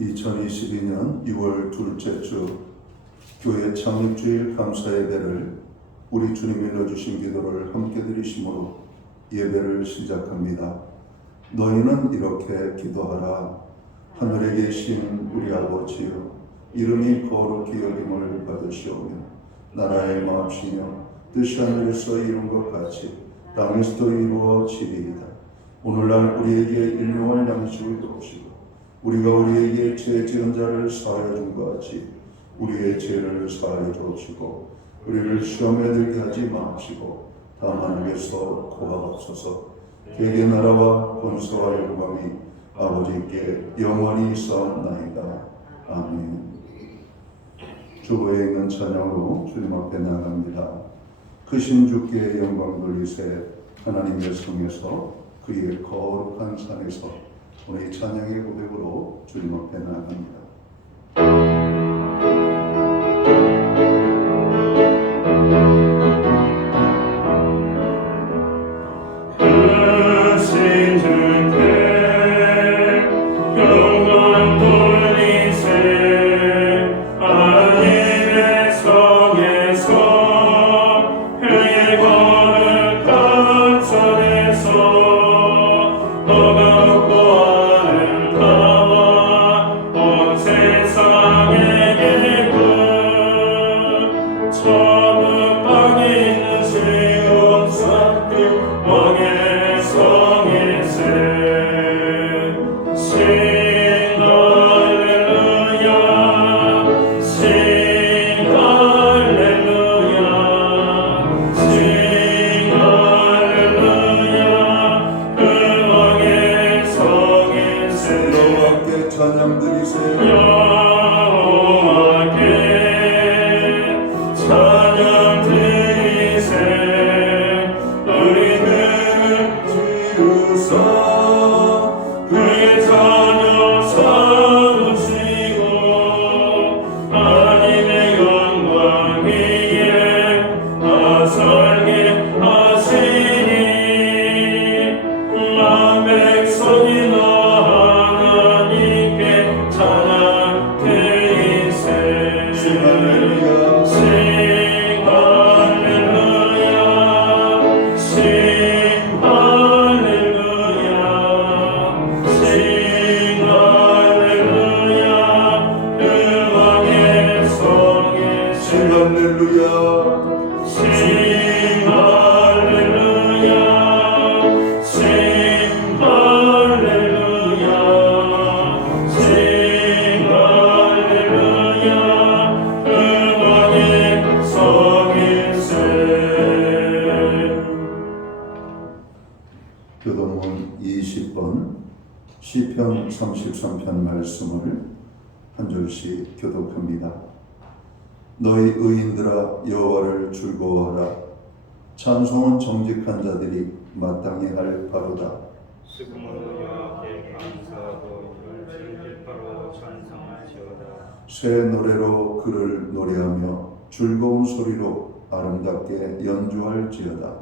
2022년 6월 둘째 주 교회 창립주일 감사예배를 우리 주님이 일러주신 기도를 함께 드리심으로 예배를 시작합니다. 너희는 이렇게 기도하라. 하늘에 계신 우리 아버지여, 이름이 거룩히 여김을 받으시오며 나라의 마음이며 뜻이 하늘에서 이룬 것 같이 땅에서도 이루어지리이다. 오늘날 우리에게 일용할 양식을 주옵시고 우리가 우리에게 죄 지은 자를 사하여 준 것 같이 우리의 죄를 사하여 주옵시고 우리를 시험에 들게 하지 마옵시고 다만 하늘에서 구하옵소서. 대개 나라와 권세와 영광이 아버지께 영원히 있사옵나이다. 아멘. 주보에 있는 찬양으로 주님 앞에 나갑니다. 크신 주께 영광 돌리세. 하나님의 성에서 그의 거룩한 산에서 오늘 이 찬양의 고백으로 주님 앞에 나갑니다. 교동문 20번 시편 33편 말씀을 한 절씩 교독합니다. 너희 의인들아 여호와를 즐거워하라. 찬송은 정직한 자들이 마땅히 할 바로다. 수금으로 여호와께 감사하고 이를 즐길 바로 찬송할지어다. 새 노래로 그를 노래하며 즐거운 소리로 아름답게 연주할지어다.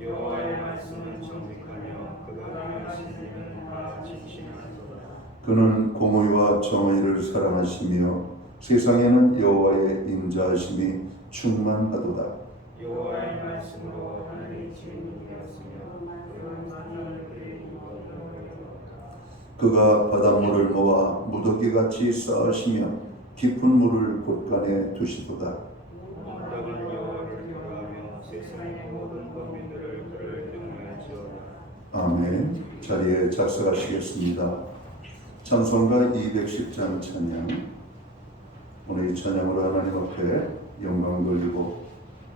여호와의 말씀은 정직하며 그가 행하신 일은 다 진실하도다. 그는 공의와 정의를 사랑하시며 세상에는 여호와의 인자하심이 충만하도다. 여호와의 말씀으로 하늘이 지음되었으며 그는 하늘을 그의 이름으로 그가 바닷물을 모아 무더기같이 쌓으시며 깊은 물을 곳간에 두시도다. 온 땅은 여호와를 경외하며 세상의 모든 범인들을 그를 경외할지어다. 아멘. 자리에 작석하시겠습니다. 찬송가 210장 찬양. 오늘 이 찬양으로 하나님 앞에 영광 돌리고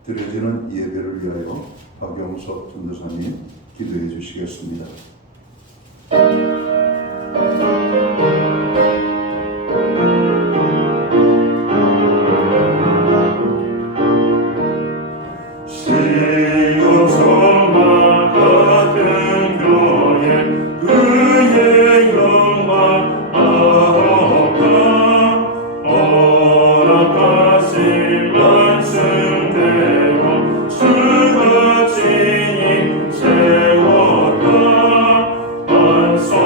드려지는 예배를 위하여 박영석 전도사님 기도해 주시겠습니다. So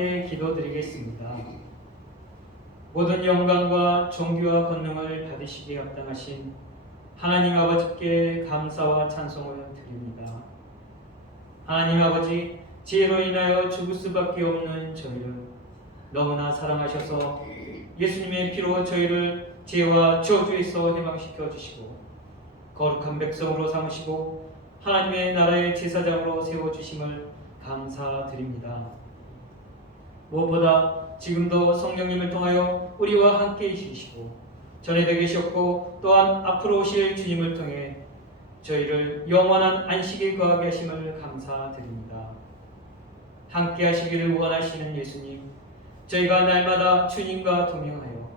함께 기도드리겠습니다. 모든 영광과 존귀와 권능을 받으시기에 합당하신 하나님 아버지께 감사와 찬송을 드립니다. 하나님 아버지, 지혜로 인하여 죽을 수밖에 없는 저희를 너무나 사랑하셔서 예수님의 피로 저희를 죄와 저주에서 해방시켜 주시고 거룩한 백성으로 삼으시고 하나님의 나라의 제사장으로 세워주심을 감사드립니다. 무엇보다 지금도 성령님을 통하여 우리와 함께 있으시고 전에도 계셨고 또한 앞으로 오실 주님을 통해 저희를 영원한 안식에 거하게 하심을 감사드립니다. 함께 하시기를 원하시는 예수님, 저희가 날마다 주님과 동행하여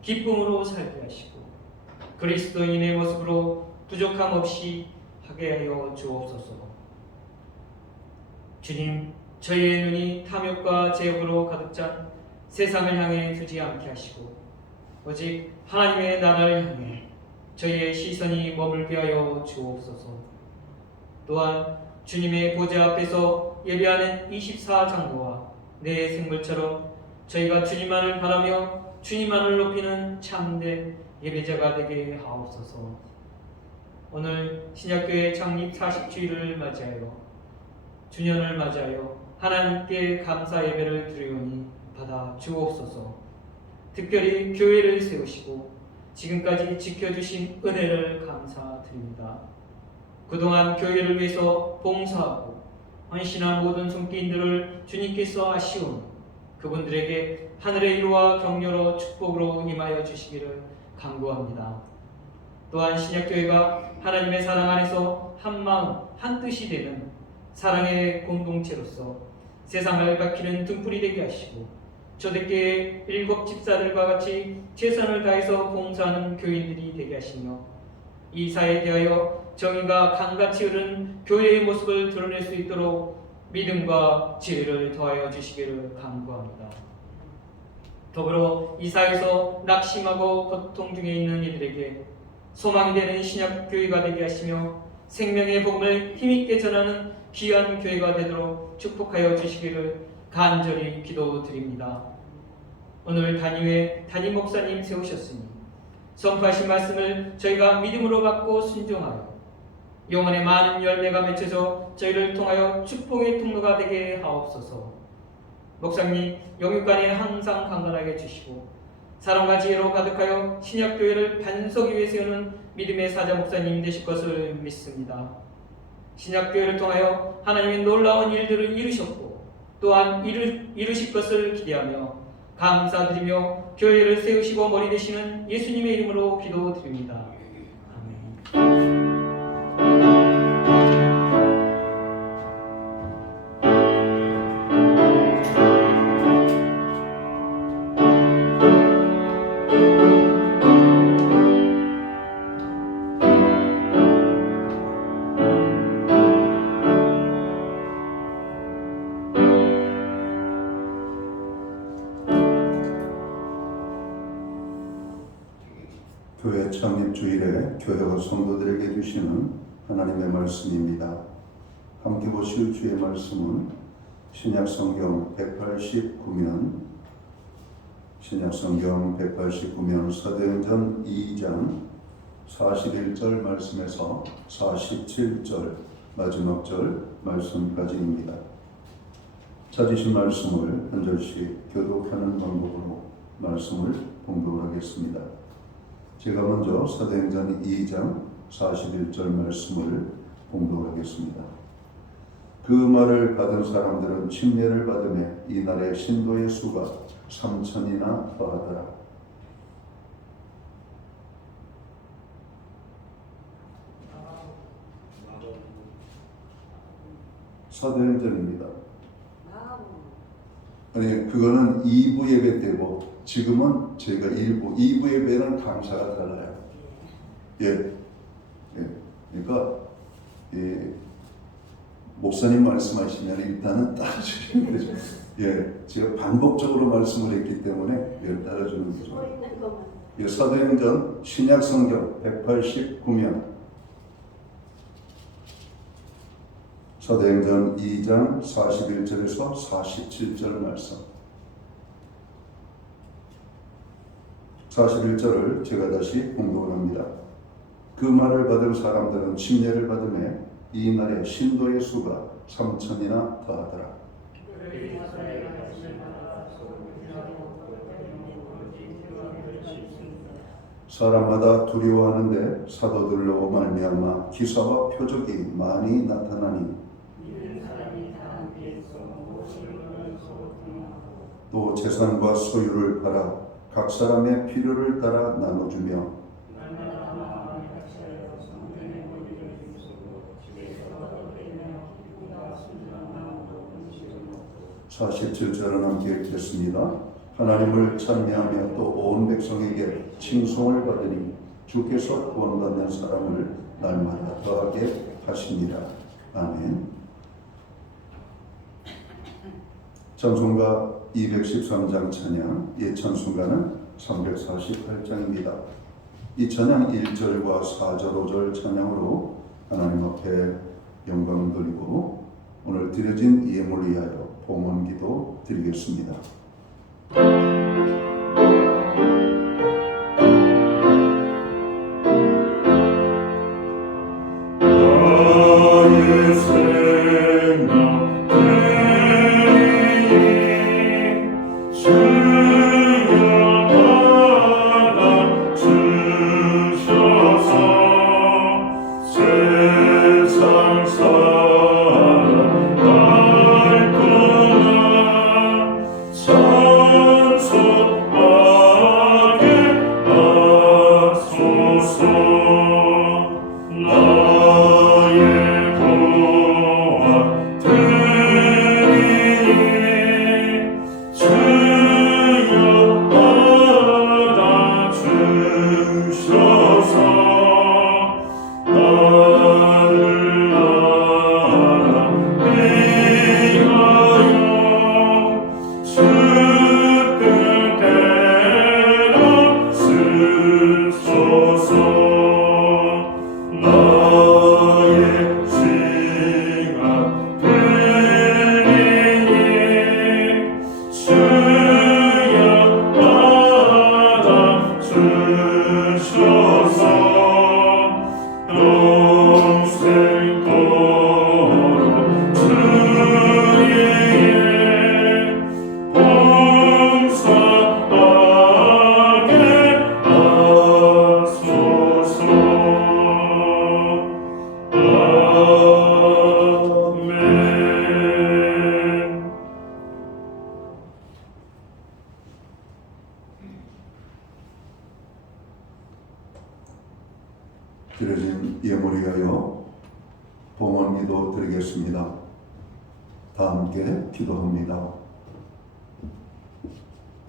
기쁨으로 살게 하시고 그리스도인의 모습으로 부족함 없이 하게 하여 주옵소서. 주님, 저희의 눈이 탐욕과 제욕으로 가득 찬 세상을 향해 두지 않게 하시고 오직 하나님의 나라를 향해 저희의 시선이 머물게 하여 주옵소서. 또한 주님의 보좌 앞에서 예배하는 24장로와 내 생물처럼 저희가 주님만을 바라며 주님만을 높이는 참된 예배자가 되게 하옵소서. 오늘 신약교회 창립 40주일을 맞이하여 주년을 맞이하여 하나님께 감사 예배를 드리오니 받아 주옵소서. 특별히 교회를 세우시고 지금까지 지켜주신 은혜를 감사드립니다. 그동안 교회를 위해서 봉사하고 헌신한 모든 손길들을 주님께서 아시오니 그분들에게 하늘의 위로와 격려로 축복으로 임하여 주시기를 간구합니다. 또한 신약교회가 하나님의 사랑 안에서 한 마음 한 뜻이 되는 사랑의 공동체로서 세상을 밝히는 등불이 되게 하시고 초대교회 7 집사들과 같이 최선을 다해서 봉사하는 교인들이 되게 하시며 이 사회에 대하여 정의가 강같이 흐르는 교회의 모습을 드러낼 수 있도록 믿음과 지혜를 더하여 주시기를 간구합니다. 더불어 이 사회에서 낙심하고 고통 중에 있는 이들에게 소망이 되는 신약교회가 되게 하시며 생명의 복음을 힘있게 전하는 귀한 교회가 되도록 축복하여 주시기를 간절히 기도드립니다. 오늘 단위회 담임 목사님 세우셨으니 선포하신 말씀을 저희가 믿음으로 받고 순종하여 영혼의 많은 열매가 맺혀져 저희를 통하여 축복의 통로가 되게 하옵소서. 목사님 영육간에 항상 강건하게 해주시고 사랑과 지혜로 가득하여 신약교회를 반석 위에 세우는 믿음의 사자 목사님 되실 것을 믿습니다. 신약교회를 통하여 하나님의 놀라운 일들을 이루셨고 또한 이루실 것을 기대하며 감사드리며 교회를 세우시고 머리 되시는 예수님의 이름으로 기도드립니다. 아멘. 교회 창립 주일에 교회와 성도들에게 주시는 하나님의 말씀입니다. 함께 보실 주의 말씀은 신약성경 189면 사도행전 2장 41절 말씀에서 47절 마지막 절 말씀까지입니다. 찾으신 말씀을 한 절씩 교독하는 방법으로 말씀을 봉독하겠습니다. 제가 먼저 사도행전 2장 41절 말씀을 봉독하겠습니다. 그 말을 받은 사람들은 침례를 받으며 이날의 신도의 수가 3,000이나 더하더라. 사도행전입니다. 아니 그거는 2부 예배 때고 지금은 저희가 2부 예배는 강사가 달라요. 예. 그러니까 목사님 말씀하시면 일단은 따라주시는 거죠. 예, 제가 반복적으로 말씀을 했기 때문에 따라주는 거죠. 예, 사도행전 신약성경 189면 사도행전 2장 41절에서 47절 말씀. 41절을 제가 다시 공독을 합니다. 그 말을 받은 사람들은 침례를 받음에 이 날에 신도의 수가 3,000이나 더하더라. 사람마다 두려워하는데 사도들로 말미암아 기사와 표적이 많이 나타나니 또 재산과 소유를 팔아 각 사람의 필요를 따라 나눠주며 47절은 함께 읽겠습니다. 하나님을 찬미하며 또 온 백성에게 칭송을 받으니 주께서 구원받는 사람을 날마다 더하게 하십니다. 아멘. 찬송가 213장 찬양, 예 찬송가는 348장입니다. 이 찬양 1절과 4절, 5절 찬양으로 하나님 앞에 영광을 돌리고 오늘 드려진 예물을 위하여 봉헌기도 드리겠습니다. 드려진 예물을 위하여 봉헌기도 드리겠습니다. 다 함께 기도합니다.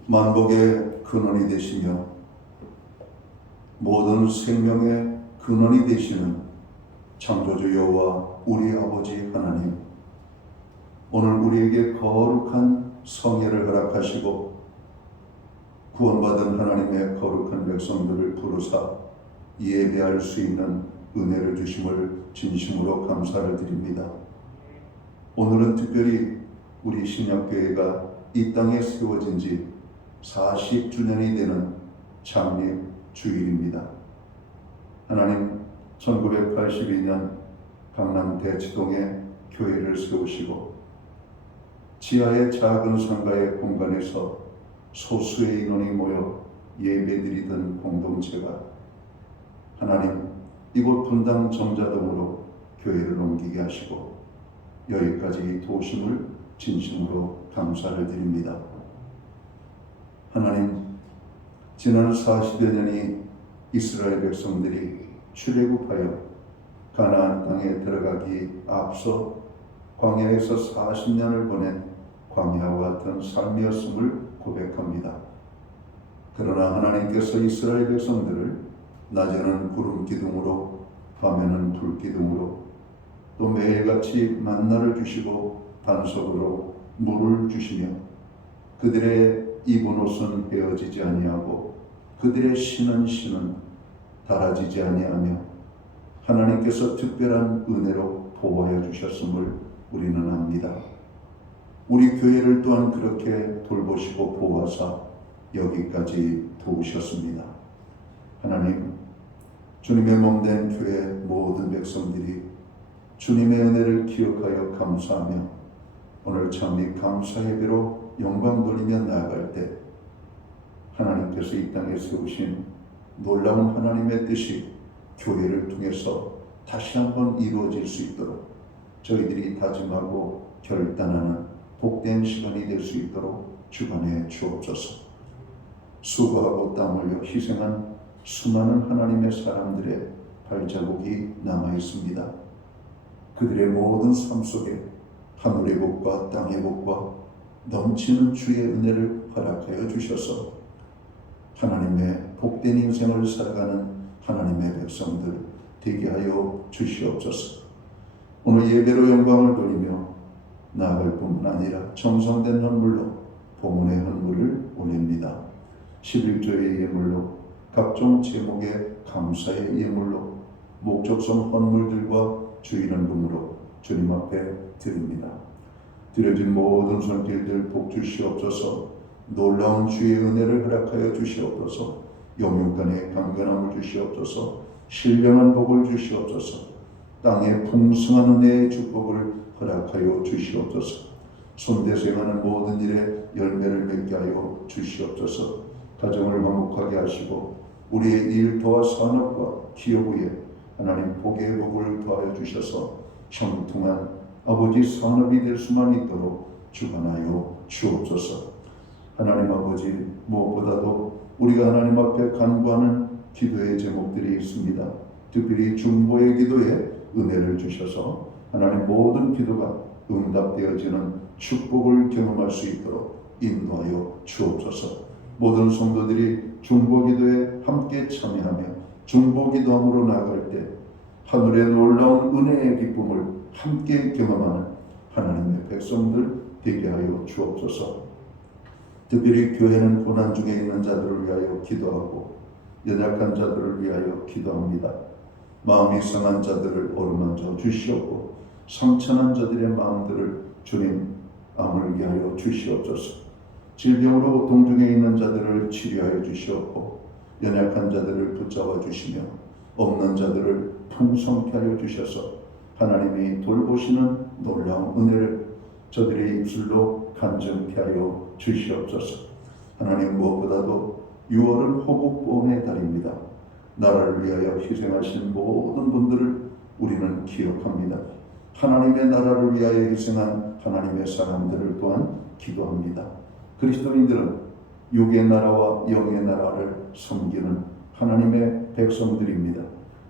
만복의 근원이 되시며 모든 생명의 근원이 되시는 창조주 여호와 우리 아버지 하나님, 오늘 우리에게 거룩한 성회를 허락하시고 구원받은 하나님의 거룩한 백성들을 부르사 예배할 수 있는 은혜를 주심을 진심으로 감사를 드립니다. 오늘은 특별히 우리 신약교회가 이 땅에 세워진 지 40주년이 되는 창립 주일입니다. 하나님, 1982년 강남 대치동에 교회를 세우시고 지하의 작은 상가의 공간에서 소수의 인원이 모여 예배드리던 공동체가 하나님, 이곳 분당 정자동으로 교회를 옮기게 하시고 여기까지 도심을 진심으로 감사를 드립니다. 하나님, 지난 40여 년이 이스라엘 백성들이 출애굽하여 가나안 땅에 들어가기 앞서 광야에서 40년을 보낸 광야와 같은 삶이었음을 고백합니다. 그러나 하나님께서 이스라엘 백성들을 낮에는 구름 기둥으로 밤에는 불 기둥으로 또 매일같이 만나를 주시고 반석으로 물을 주시며 그들의 입은 옷은 헤어지지 아니하고 그들의 신은 닳아지지 아니하며 하나님께서 특별한 은혜로 보호하여 주셨음을 우리는 압니다. 우리 교회를 또한 그렇게 돌보시고 보호하사 여기까지 도우셨습니다. 하나님, 주님의 몸된 교회 모든 백성들이 주님의 은혜를 기억하여 감사하며 오늘 참이 감사 예배로 영광 돌리며 나아갈 때 하나님께서 이 땅에 세우신 놀라운 하나님의 뜻이 교회를 통해서 다시 한번 이루어질 수 있도록 저희들이 다짐하고 결단하는 복된 시간이 될 수 있도록 주관해 주옵소서. 수고하고 땀 흘려 희생한 수많은 하나님의 사람들의 발자국이 남아 있습니다. 그들의 모든 삶 속에 하늘의 복과 땅의 복과 넘치는 주의 은혜를 허락하여 주셔서 하나님의 복된 인생을 살아가는 하나님의 백성들 되게 하여 주시옵소서. 오늘 예배로 영광을 돌리며 나아갈 뿐만 아니라 정성된 헌물로 봉헌의 헌물을 올립니다. 11조의 예물로 각종 제목의 감사의 예물로 목적성 헌물들과 주일헌금으로 주님 앞에 드립니다. 드려진 모든 손길들 복 주시옵소서. 놀라운 주의 은혜를 허락하여 주시옵소서. 영육간의 강건함을 주시옵소서. 신령한 복을 주시옵소서. 땅에 풍성한 은혜의 축복을 허락하여 주시옵소서. 손대생하는 모든 일에 열매를 맺게 하여 주시옵소서. 가정을 화목하게 하시고 우리의 일터와 산업과 기업에 하나님 복의 복을 더하여 주셔서 형통한 아버지 산업이 될 수만 있도록 주관하여 주옵소서. 하나님 아버지, 무엇보다도 우리가 하나님 앞에 간구하는 기도의 제목들이 있습니다. 특별히 중보의 기도에 은혜를 주셔서 하나님 모든 기도가 응답되어지는 축복을 경험할 수 있도록 인도하여 주옵소서. 모든 성도들이 중보기도에 함께 참여하며 중보기도함으로 나아갈 때 하늘의 놀라운 은혜의 기쁨을 함께 경험하는 하나님의 백성들 되게 하여 주옵소서. 특별히 교회는 고난 중에 있는 자들을 위하여 기도하고 연약한 자들을 위하여 기도합니다. 마음이 상한 자들을 어루만져 주시옵고 상처난 자들의 마음들을 주님 아물게 하여 주시옵소서. 질병으로 고통 중에 있는 자들을 치료하여 주시옵고 연약한 자들을 붙잡아 주시며 없는 자들을 풍성케 하여 주셔서 하나님이 돌보시는 놀라운 은혜를 저들의 입술로 간증케 하여 주시옵소서. 하나님, 무엇보다도 6월은 호국보험의 달입니다. 나라를 위하여 희생하신 모든 분들을 우리는 기억합니다. 하나님의 나라를 위하여 희생한 하나님의 사람들을 또한 기도합니다. 그리스도인들은 육의 나라와 영의 나라를 섬기는 하나님의 백성들입니다.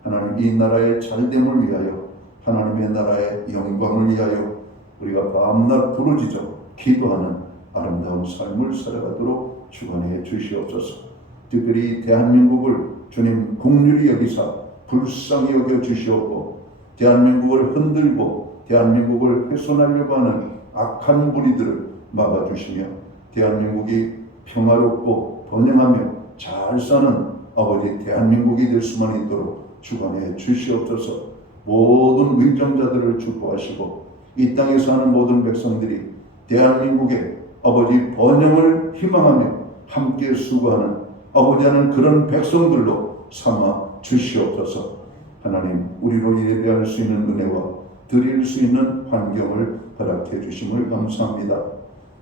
하나님, 이 나라의 잘됨을 위하여 하나님의 나라의 영광을 위하여 우리가 밤낮 부르짖어 기도하는 아름다운 삶을 살아가도록 주관해 주시옵소서. 특별히 대한민국을 주님 긍휼히 여기사 불쌍히 여겨 주시옵고 대한민국을 흔들고 대한민국을 훼손하려고 하는 악한 무리들을 막아주시며 대한민국이 평화롭고 번영하며 잘 사는 아버지 대한민국이 될 수만 있도록 주관해 주시옵소서. 모든 위정자들을 축복하시고 이 땅에 사는 모든 백성들이 대한민국의 아버지 번영을 희망하며 함께 수고하는 아버지 하는 그런 백성들로 삼아 주시옵소서. 하나님, 우리로 예배할 수 있는 은혜와 드릴 수 있는 환경을 허락해 주심을 감사합니다.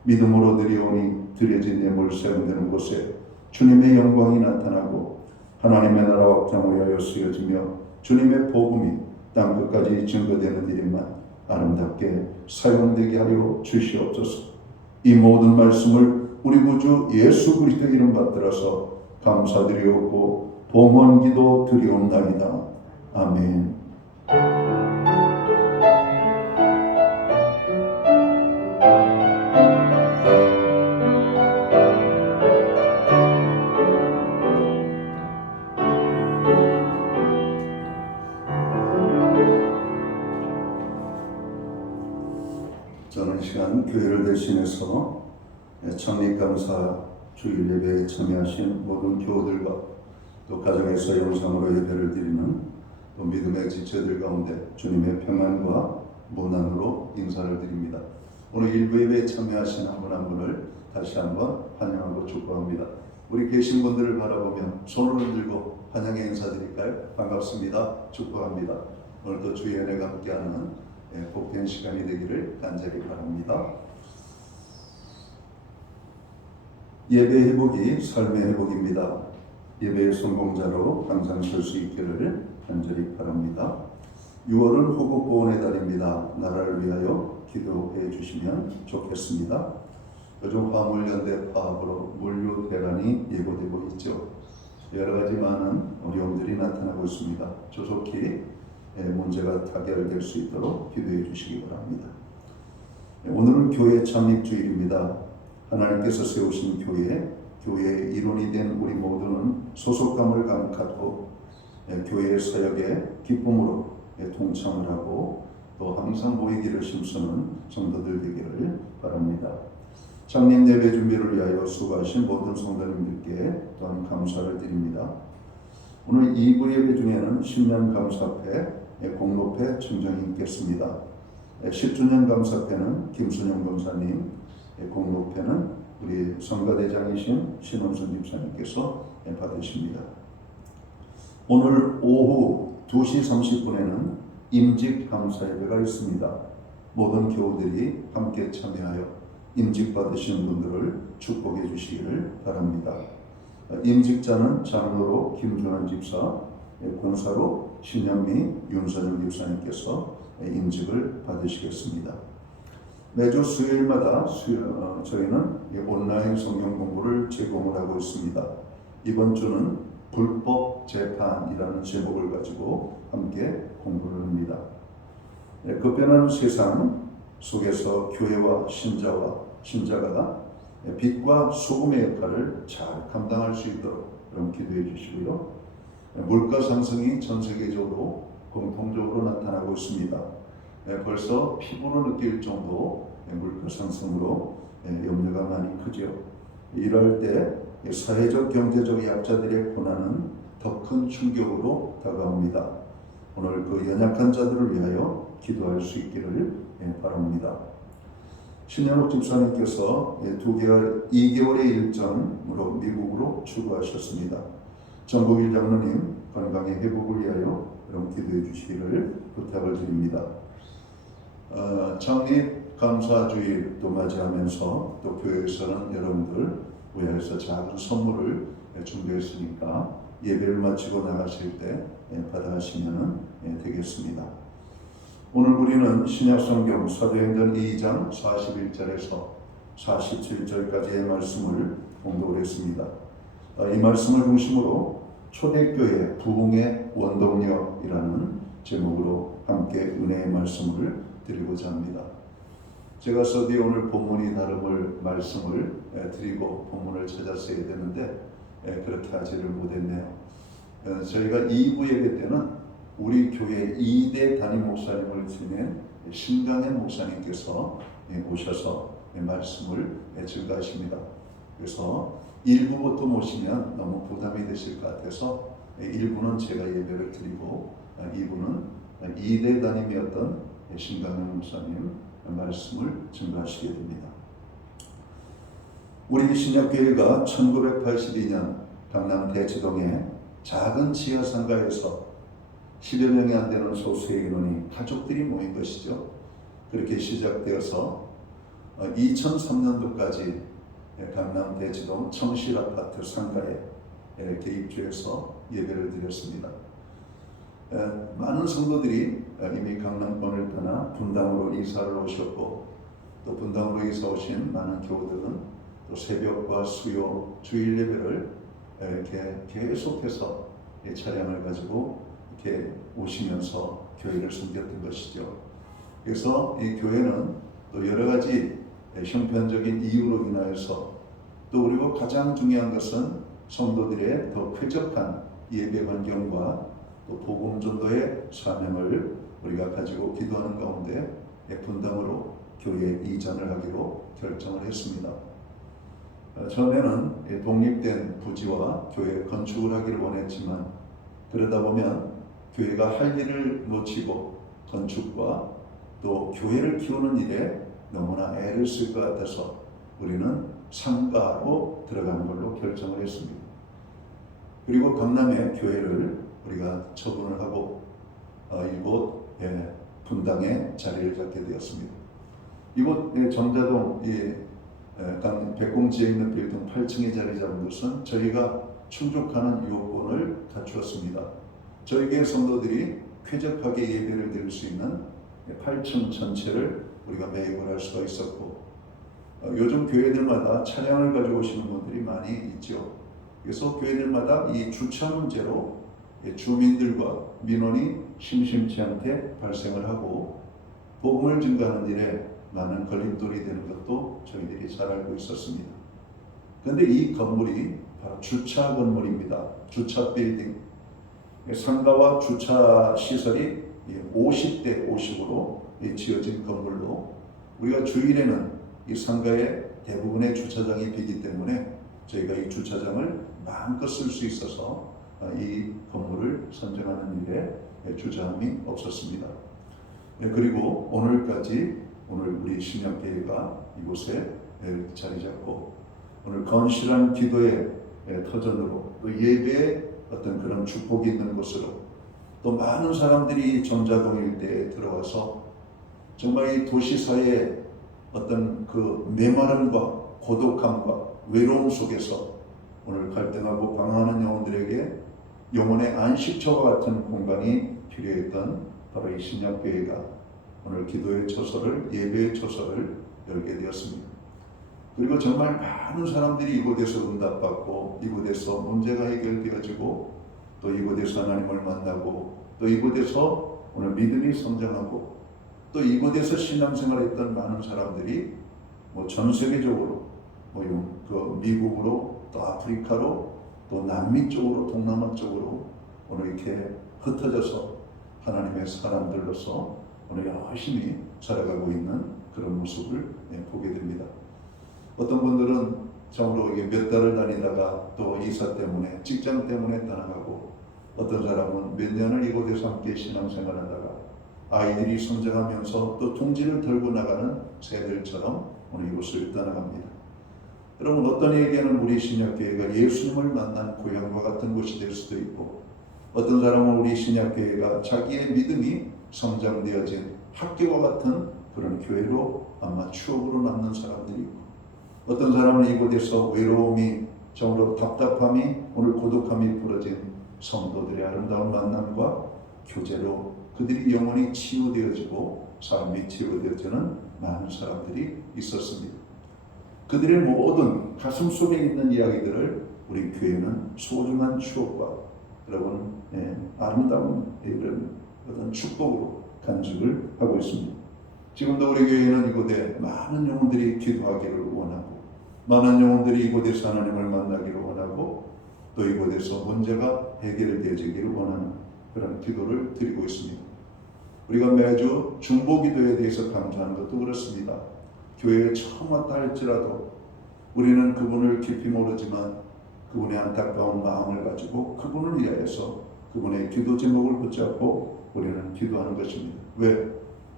믿음으로 드리오니 드려진 예물 사용되는 곳에 주님의 영광이 나타나고 하나님의 나라 확장을 위하여 쓰여지며 주님의 복음이 땅 끝까지 증거되는 일에만 아름답게 사용되게 하여 주시옵소서. 이 모든 말씀을 우리 구주 예수 그리스도의 이름 받들어서 감사드리옵고 봉헌기도 드리옵나이다. 아멘. 저는 이 시간 교회를 대신해서 창립감사 주일 예배에 참여하신 모든 교우들과 또 가정에서 영상으로 예배를 드리는 또 믿음의 지체들 가운데 주님의 평안과 문안으로 인사를 드립니다. 오늘 일부 예배에 참여하신 한 분 한 분을 다시 한번 환영하고 축복합니다. 우리 계신 분들을 바라보며 손을 흔들고 환영의 인사드릴까요? 반갑습니다. 축복합니다. 오늘도 주의 은혜가 함께하는 복된 시간이 되기를 간절히 바랍니다. 예배 회복이 삶의 회복입니다. 예배의 성공자로 항상 설 수 있기를 간절히 바랍니다. 6월은 호국 보훈의 달입니다. 나라를 위하여 기도해 주시면 좋겠습니다. 요즘 화물연대 파업으로 물류 대란이 예고되고 있죠. 여러 가지 많은 어려움들이 나타나고 있습니다. 조속히 문제가 타결될 수 있도록 기도해 주시기 바랍니다. 오늘은 교회 창립주일입니다. 하나님께서 세우신 교회의 일원이 된 우리 모두는 소속감을 갖고 교회의 사역에 기쁨으로 동참을 하고 또 항상 모이기를 힘쓰는 성도들 되기를 바랍니다. 창립 예배 준비를 위하여 수고하신 모든 성도님들께 또한 감사를 드립니다. 오늘 2부 예배 중에는 10년 감사패 공로패 증정이 있겠습니다. 10주년 감사패는 김순영 검사님, 공로패는 우리 성가대장이신 신원순 집사님께서 받으십니다. 오늘 오후 2시 30분에는 임직 감사 예배가 있습니다. 모든 교우들이 함께 참여하여 임직 받으시는 분들을 축복해 주시기를 바랍니다. 임직자는 장로로 김준환 집사, 공사로 신현미 윤선영 집사님께서 임직을 받으시겠습니다. 매주 수요일마다 저희는 온라인 성경 공부를 제공을 하고 있습니다. 이번 주는 불법 재판이라는 제목을 가지고 함께 공부를 합니다. 급변하는 세상 속에서 교회와 신자가 빛과 소금의 역할을 잘 감당할 수 있도록 그럼 기도해 주시고요. 물가 상승이 전 세계적으로 공통적으로 나타나고 있습니다. 벌써 피부로 느낄 정도 물가 상승으로 염려가 많이 크죠. 이럴 때 사회적 경제적 약자들의 고난은 더 큰 충격으로 다가옵니다. 오늘 그 연약한 자들을 위하여 기도할 수 있기를 바랍니다. 신현욱 집사님께서 2개월의 일정으로 미국으로 출국하셨습니다. 정국일 장로님 건강의 회복을 위하여 그럼 기도해 주시기를 부탁을 드립니다. 창립 감사주일도 맞이하면서 또 교회에서는 여러분들 위해서 작은 선물을 준비했으니까 예배를 마치고 나가실 때 받아가시면 되겠습니다. 오늘 우리는 신약성경 사도행전 2장 41절에서 47절까지의 말씀을 공독을 했습니다. 이 말씀을 중심으로 초대교회 부흥의 원동력이라는 제목으로 함께 은혜의 말씀을 드리고자 합니다. 제가 서두에 오늘 본문이 다름을 말씀을 드리고 본문을 찾았어야 되는데 그렇게 하지를 못했네요. 저희가 2부 예배 때는 우리 교회 2대 담임 목사님을 지낸 신강현 목사님께서 오셔서 말씀을 증가하십니다. 그래서 1부부터 모시면 너무 부담이 되실 것 같아서 1부는 제가 예배를 드리고 2부는 2대 담임이었던 신강현 목사님 말씀을 증가하시게 됩니다. 우리 신약교회가 1982년 강남 대치동의 작은 지하상가에서 10여 명이 안 되는 소수의 인원이 가족들이 모인 것이죠. 그렇게 시작되어서 2003년도까지 강남 대치동 청실아파트 상가에 이렇게 입주해서 예배를 드렸습니다. 많은 성도들이 이미 강남권을 떠나 분당으로 이사를 오셨고 또 분당으로 이사 오신 많은 교우들은 또 새벽과 수요, 주일 예배를 이렇게 계속해서 차량을 가지고 이렇게 오시면서 교회를 섬겼던 것이죠. 그래서 이 교회는 또 여러 가지 형편적인 이유로 인하여서 또 그리고 가장 중요한 것은 성도들의 더 쾌적한 예배 환경과 또 복음 전도의 사명을 우리가 가지고 기도하는 가운데 분당으로 교회 이전을 하기로 결정을 했습니다. 처음에는 독립된 부지와 교회 건축을 하기를 원했지만 그러다 보면 교회가 할 일을 놓치고 건축과 또 교회를 키우는 일에 너무나 애를 쓸 것 같아서 우리는 상가로 들어가는 걸로 결정을 했습니다. 그리고 강남의 교회를 우리가 처분을 하고 이곳 분당에 자리를 잡게 되었습니다. 이곳 정자동 백공지에 있는 빌딩 8층에 자리 잡은 것은 저희가 충족하는 요건을 갖추었습니다. 저희 교회 성도들이 쾌적하게 예배를 드릴 수 있는 8층 전체를 우리가 매입을 할 수가 있었고, 요즘 교회들마다 차량을 가지고 오시는 분들이 많이 있죠. 그래서 교회들마다 이 주차 문제로 주민들과 민원이 심심치 않게 발생을 하고 복음을 증가하는 일에 많은 걸림돌이 되는 것도 저희들이 잘 알고 있었습니다. 그런데 이 건물이 바로 주차 건물입니다. 주차 빌딩. 상가와 주차 시설이 50대 50으로 지어진 건물로, 우리가 주일에는 이 상가의 대부분의 주차장이 비기 때문에 저희가 이 주차장을 마음껏 쓸 수 있어서 이 건물을 선정하는 일에 주저함이 없었습니다. 그리고 오늘까지 우리 신약교회가 이곳에 자리 잡고 오늘 건실한 기도의 터전으로, 또 예배의 어떤 그런 축복이 있는 곳으로, 또 많은 사람들이 정자동 일대에 들어와서 정말 이 도시사회의 어떤 그 메마름과 고독함과 외로움 속에서 오늘 갈등하고 방황하는 영혼들에게 영혼의 안식처와 같은 공간이 필요했던 바로 이 신약교회가 오늘 기도의 처소를, 예배의 처소를 열게 되었습니다. 그리고 정말 많은 사람들이 이곳에서 응답받고, 이곳에서 문제가 해결되어지고, 또 이곳에서 하나님을 만나고, 또 이곳에서 오늘 믿음이 성장하고, 또 이곳에서 신앙생활했던 많은 사람들이 전 세계적으로 미국으로, 또 아프리카로, 또 남미 쪽으로, 동남아 쪽으로 오늘 이렇게 흩어져서 하나님의 사람들로서 오늘 열심히 살아가고 있는 그런 모습을 보게 됩니다. 어떤 분들은 정으로 몇 달을 다니다가 또 이사 때문에, 직장 때문에 떠나가고, 어떤 사람은 몇 년을 이곳에서 함께 신앙생활하다가 아이들이 성장하면서 또 둥지를 들고 나가는 새들처럼 오늘 이곳을 떠나갑니다. 여러분, 어떤 이에게는 우리 신약교회가 예수님을 만난 고향과 같은 곳이 될 수도 있고, 어떤 사람은 우리 신약교회가 자기의 믿음이 성장되어진 학교와 같은 그런 교회로 아마 추억으로 남는 사람들이 있고, 어떤 사람은 이곳에서 외로움이, 정으로 답답함이, 오늘 고독함이 부러진 성도들의 아름다운 만남과 교제로 그들이 영혼이 치유되어지고 삶이 치유되어지는 많은 사람들이 있었습니다. 그들의 모든 가슴 속에 있는 이야기들을 우리 교회는 소중한 추억과 여러분 아름다운 이런 어떤 축복으로 간직을 하고 있습니다. 지금도 우리 교회는 이곳에 많은 영혼들이 기도하기를 원하고, 많은 영혼들이 이곳에서 하나님을 만나기를 원하고, 또 이곳에서 문제가 해결되어지기를 원하는 그런 기도를 드리고 있습니다. 우리가 매주 중보기도에 대해서 강조하는 것도 그렇습니다. 교회에 처음 왔다 할지라도 우리는 그분을 깊이 모르지만 그분의 안타까운 마음을 가지고 그분을 위하여서 그분의 기도 제목을 붙잡고 우리는 기도하는 것입니다. 왜?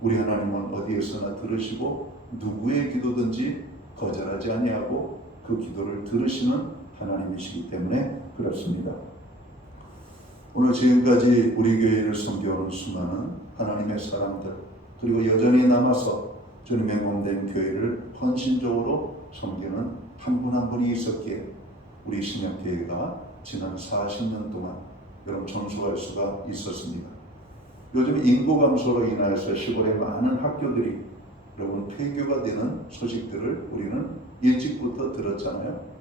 우리 하나님은 어디에서나 들으시고 누구의 기도든지 거절하지 아니하고 그 기도를 들으시는 하나님이시기 때문에 그렇습니다. 오늘 지금까지 우리 교회를 섬겨온 수많은 하나님의 사람들, 그리고 여전히 남아서 주님의 몸된 교회를 헌신적으로 섬기는 한 분 한 분이 있었기에 우리 신약교회가 지난 40년 동안 여러분 전수할 수가 있었습니다. 요즘 인구 감소로 인하여서 시골의 많은 학교들이 여러분 폐교가 되는 소식들을 우리는 일찍부터 들었잖아요.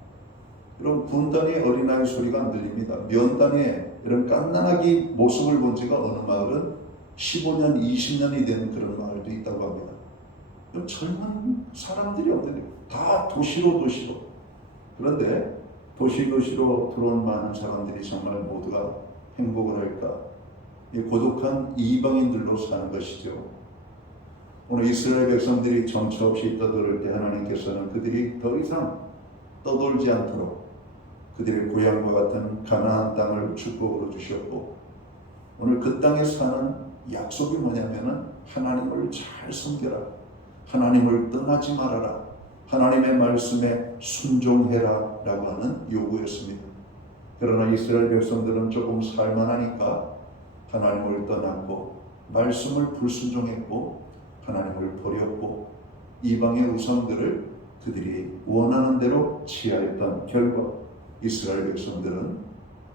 여러분 분단의 어린아이 소리가 안 들립니다. 면단의 이런 갓난아기 모습을 본 지가 어느 마을은 15년, 20년이 된 그런 마을도 있다고 합니다. 젊은 사람들이 없는데 다 도시로. 그런데 도시로 들어온 많은 사람들이 정말 모두가 행복을 할까? 고독한 이방인들로 사는 것이죠. 오늘 이스라엘 백성들이 정처 없이 떠돌을 때 하나님께서는 그들이 더 이상 떠돌지 않도록 그들의 고향과 같은 가나안 땅을 축복으로 주셨고, 오늘 그 땅에 사는 약속이 뭐냐면은 하나님을 잘 섬겨라, 하나님을 떠나지 말아라, 하나님의 말씀에 순종해라 라고 하는 요구였습니다. 그러나 이스라엘 백성들은 조금 살만하니까 하나님을 떠났고 말씀을 불순종했고 하나님을 버렸고 이방의 우상들을 그들이 원하는 대로 취하였던 결과 이스라엘 백성들은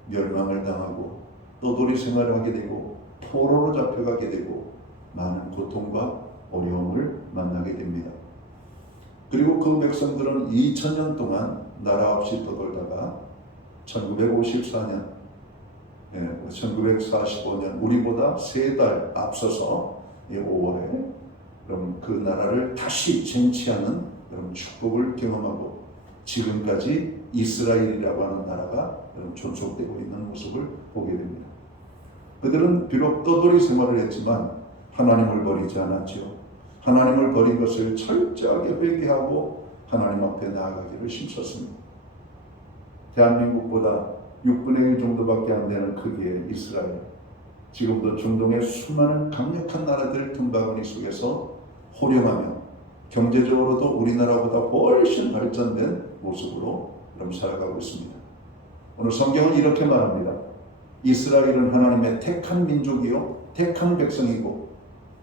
멸망을 당하고 떠돌이 생활을 하게 되고 포로로 잡혀가게 되고 많은 고통과 어려움을 만나게 됩니다. 그리고 그 백성들은 2000년 동안 나라 없이 떠돌다가 1954년 1945년 우리보다 3달 앞서서 5월에 그럼 그 나라를 다시 쟁취하는 그런 축복을 경험하고 지금까지 이스라엘이라고 하는 나라가 존속되고 있는 모습을 보게 됩니다. 그들은 비록 떠돌이 생활을 했지만 하나님을 버리지 않았죠. 하나님을 버린 것을 철저하게 회개하고 하나님 앞에 나아가기를 힘썼습니다. 대한민국보다 6분의 1 정도밖에 안 되는 크기의 이스라엘, 지금도 중동의 수많은 강력한 나라들 틈바구니 속에서 호령하며 경제적으로도 우리나라보다 훨씬 발전된 모습으로 그럼 살아가고 있습니다. 오늘 성경은 이렇게 말합니다. 이스라엘은 하나님의 택한 민족이요 택한 백성이고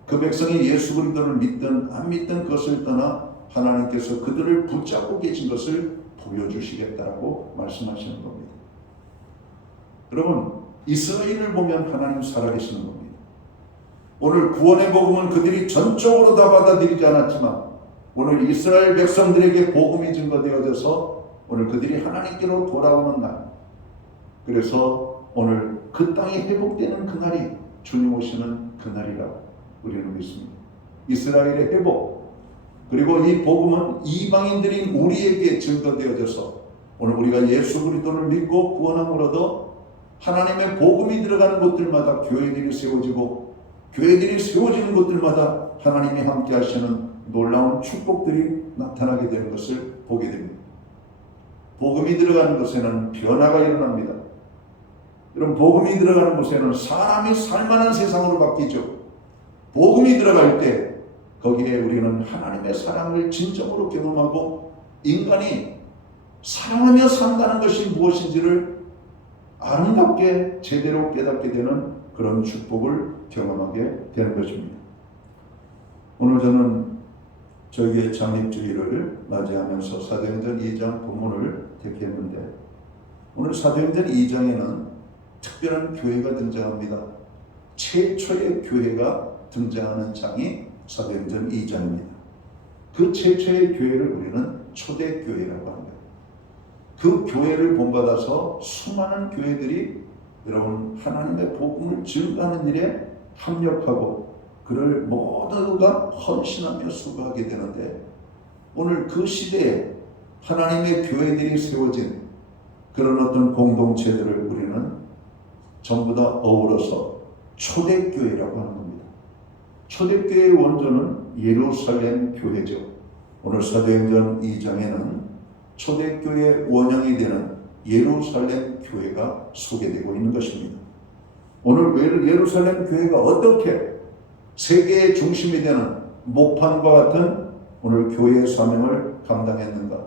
그 백성이 예수 그리스도를 믿든 안 믿든 그것을 떠나 하나님께서 그들을 붙잡고 계신 것을 보여주시겠다라고 말씀하시는 겁니다. 여러분, 이스라엘을 보면 하나님 살아계시는 겁니다. 오늘 구원의 복음은 그들이 전적으로 다 받아들이지 않았지만 오늘 이스라엘 백성들에게 복음이 증거되어져서 오늘 그들이 하나님께로 돌아오는 날, 그래서 오늘 그 땅이 회복되는 그날이 주님 오시는 그날이라고 우리는 믿습니다. 이스라엘의 회복, 그리고 이 복음은 이방인들인 우리에게 증거되어져서 오늘 우리가 예수 그리스도를 믿고 구원함을 얻어 하나님의 복음이 들어가는 곳들마다 교회들이 세워지고 교회들이 세워지는 곳들마다 하나님이 함께 하시는 놀라운 축복들이 나타나게 되는 것을 보게 됩니다. 복음이 들어가는 곳에는 변화가 일어납니다. 여러분, 복음이 들어가는 곳에는 사람이 살만한 세상으로 바뀌죠. 복음이 들어갈 때 거기에 우리는 하나님의 사랑을 진정으로 경험하고 인간이 사랑하며 산다는 것이 무엇인지를 아름답게 제대로 깨닫게 되는 그런 축복을 경험하게 되는 것입니다. 오늘 저는 저희의 창립주일을 맞이하면서 사도행전 2장 본문을 택했는데 오늘 사도행전 2장에는 특별한 교회가 등장합니다. 최초의 교회가 등장하는 장이 사도행전 2장입니다. 그 최초의 교회를 우리는 초대교회라고 합니다. 그 교회를 본받아서 수많은 교회들이 여러분 하나님의 복음을 증거하는 일에 합력하고 그를 모두가 헌신하며 수고하게 되는데 오늘 그 시대에 하나님의 교회들이 세워진 그런 어떤 공동체들을 우리는 전부 다 어우러서 초대교회라고 하는 겁니다. 초대교회의 원조는 예루살렘 교회죠. 오늘 사도행전 2장에는 초대교회의 원형이 되는 예루살렘 교회가 소개되고 있는 것입니다. 오늘 예루살렘 교회가 어떻게 세계의 중심이 되는 목판과 같은 오늘 교회의 사명을 감당했는가?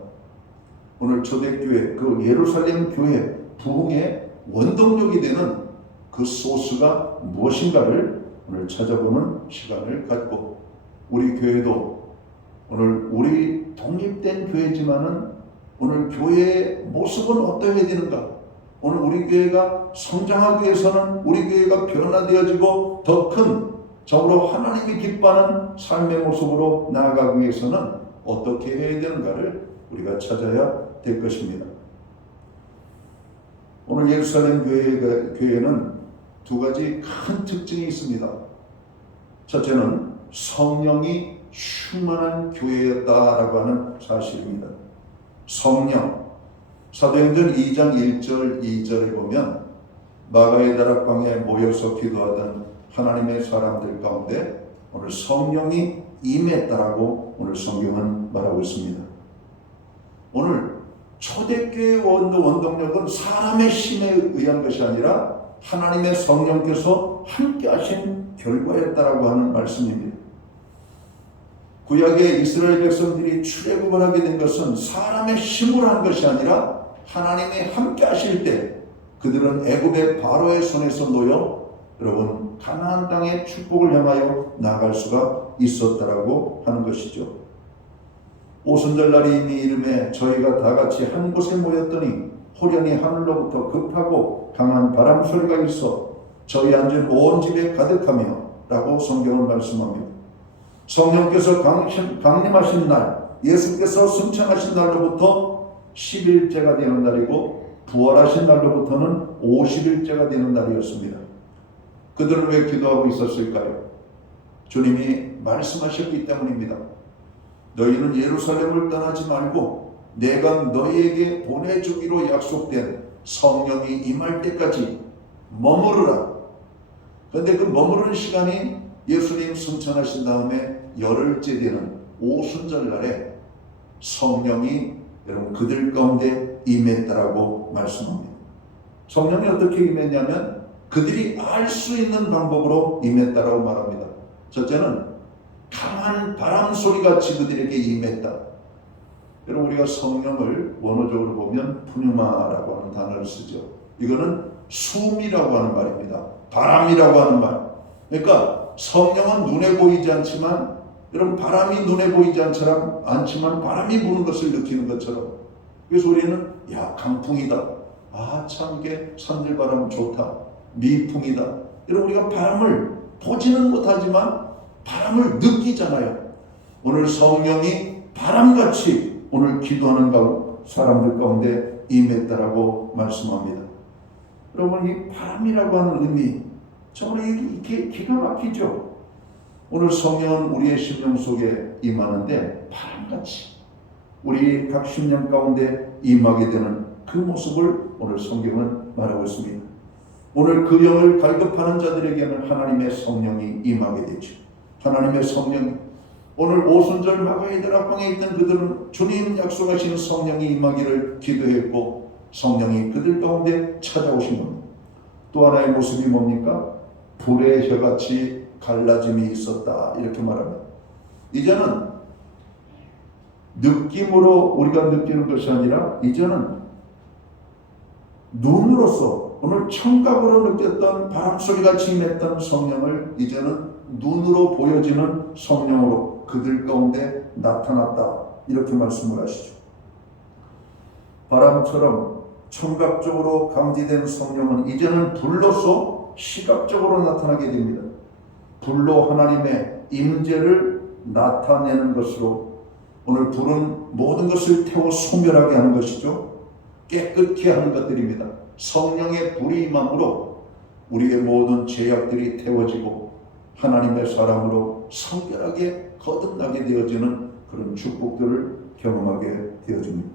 오늘 초대교회, 그 예루살렘 교회 부흥의 원동력이 되는 그 소스가 무엇인가를 오늘 찾아보는 시간을 갖고 우리 교회도 오늘 우리 독립된 교회지만은 오늘 교회의 모습은 어떠해야 되는가? 오늘 우리 교회가 성장하기 위해서는 우리 교회가 변화되어지고 더 큰 정으로 하나님이 기뻐하는 삶의 모습으로 나아가기 위해서는 어떻게 해야 되는가를 우리가 찾아야 될 것입니다. 오늘 예루살렘 교회는 두 가지 큰 특징이 있습니다. 첫째는 성령이 충만한 교회였다라고 하는 사실입니다. 성령, 사도행전 2장 1절 2절에 보면 마가의 다락방에 모여서 기도하던 하나님의 사람들 가운데 오늘 성령이 임했다라고 오늘 성경은 말하고 있습니다. 오늘 초대교회의 원동력은 사람의 힘에 의한 것이 아니라 하나님의 성령께서 함께 하신 결과였다라고 하는 말씀입니다. 구약의 이스라엘 백성들이 출애굽을 하게 된 것은 사람의 힘으로 한 것이 아니라 하나님이 함께 하실 때 그들은 애굽의 바로의 손에서 놓여 여러분 가나안 땅의 축복을 향하여 나아갈 수가 있었다라고 하는 것이죠. 오순절날이 이미 이름에 저희가 다 같이 한 곳에 모였더니 호련히 하늘로부터 급하고 강한 바람 소리가 있어 저희 앉은 온 집에 가득하며 라고 성경을 말씀합니다. 성령께서 강림하신 날, 예수께서 승천하신 날로부터 10일째가 되는 날이고 부활하신 날로부터는 50일째가 되는 날이었습니다. 그들은 왜 기도하고 있었을까요? 주님이 말씀하셨기 때문입니다. 너희는 예루살렘을 떠나지 말고 내가 너희에게 보내주기로 약속된 성령이 임할 때까지 머무르라. 그런데 그 머무르는 시간이 예수님 승천하신 다음에 열흘째 되는 오순절날에 성령이 여러분 그들 가운데 임했다라고 말씀합니다. 성령이 어떻게 임했냐면 그들이 알 수 있는 방법으로 임했다라고 말합니다. 첫째는 강한 바람 소리같이 그들에게 임했다. 여러분 우리가 성령을 원어적으로 보면 푸뉴마라고 하는 단어를 쓰죠. 이거는 숨이라고 하는 말입니다. 바람이라고 하는 말. 그러니까 성령은 눈에 보이지 않지만 여러분 바람이 눈에 보이지 않지만 바람이 부는 것을 느끼는 것처럼 그래서 우리는 야 강풍이다. 아 참 이게 산들바람 좋다. 미풍이다. 여러분 우리가 바람을 보지는 못하지만 바람을 느끼잖아요. 오늘 성령이 바람같이 오늘 기도하는 사람들 가운데 임했다라고 말씀합니다. 여러분 이 바람이라고 하는 의미 정말 이게 기가 막히죠. 오늘 성령은 우리의 심령 속에 임하는데 바람같이 우리 각 심령 가운데 임하게 되는 그 모습을 오늘 성경은 말하고 있습니다. 오늘 그 영을 갈급하는 자들에게는 하나님의 성령이 임하게 되죠. 하나님의 성령 오늘 오순절 마가이드라 방에 있던 그들은 주님 약속하신 성령이 임하기를 기도했고 성령이 그들 가운데 찾아오신 겁니다. 또 하나의 모습이 뭡니까? 불의 혀같이 갈라짐이 있었다 이렇게 말합니다. 이제는 느낌으로 우리가 느끼는 것이 아니라 이제는 눈으로서 오늘 청각으로 느꼈던 바람소리같이 임했던 성령을 이제는 눈으로 보여지는 성령으로 그들 가운데 나타났다 이렇게 말씀을 하시죠. 바람처럼 청각적으로 감지된 성령은 이제는 불로서 시각적으로 나타나게 됩니다. 불로 하나님의 임재를 나타내는 것으로 오늘 불은 모든 것을 태워 소멸하게 하는 것이죠. 깨끗게 하는 것들입니다. 성령의 불이 임함으로 우리의 모든 죄악들이 태워지고 하나님의 사람으로 성결하게 거듭나게 되어지는 그런 축복들을 경험하게 되어집니다.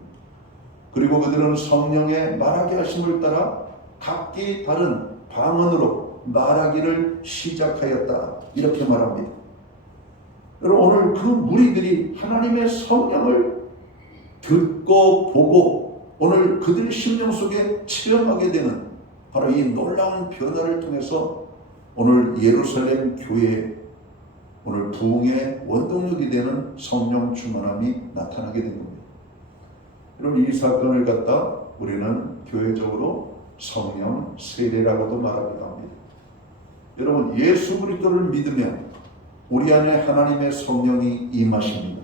그리고 그들은 성령의 말하게 하심을 따라 각기 다른 방언으로 말하기를 시작하였다 이렇게 말합니다. 여러분 오늘 그 무리들이 하나님의 성령을 듣고 보고 오늘 그들 심령 속에 체험하게 되는 바로 이 놀라운 변화를 통해서 오늘 예루살렘 교회에 오늘 부흥의 원동력이 되는 성령 충만함이 나타나게 된 겁니다. 여러분 이 사건을 갖다 우리는 교회적으로 성령 세례라고도 말하기도 합니다. 여러분 예수 그리스도를 믿으면 우리 안에 하나님의 성령이 임하십니다.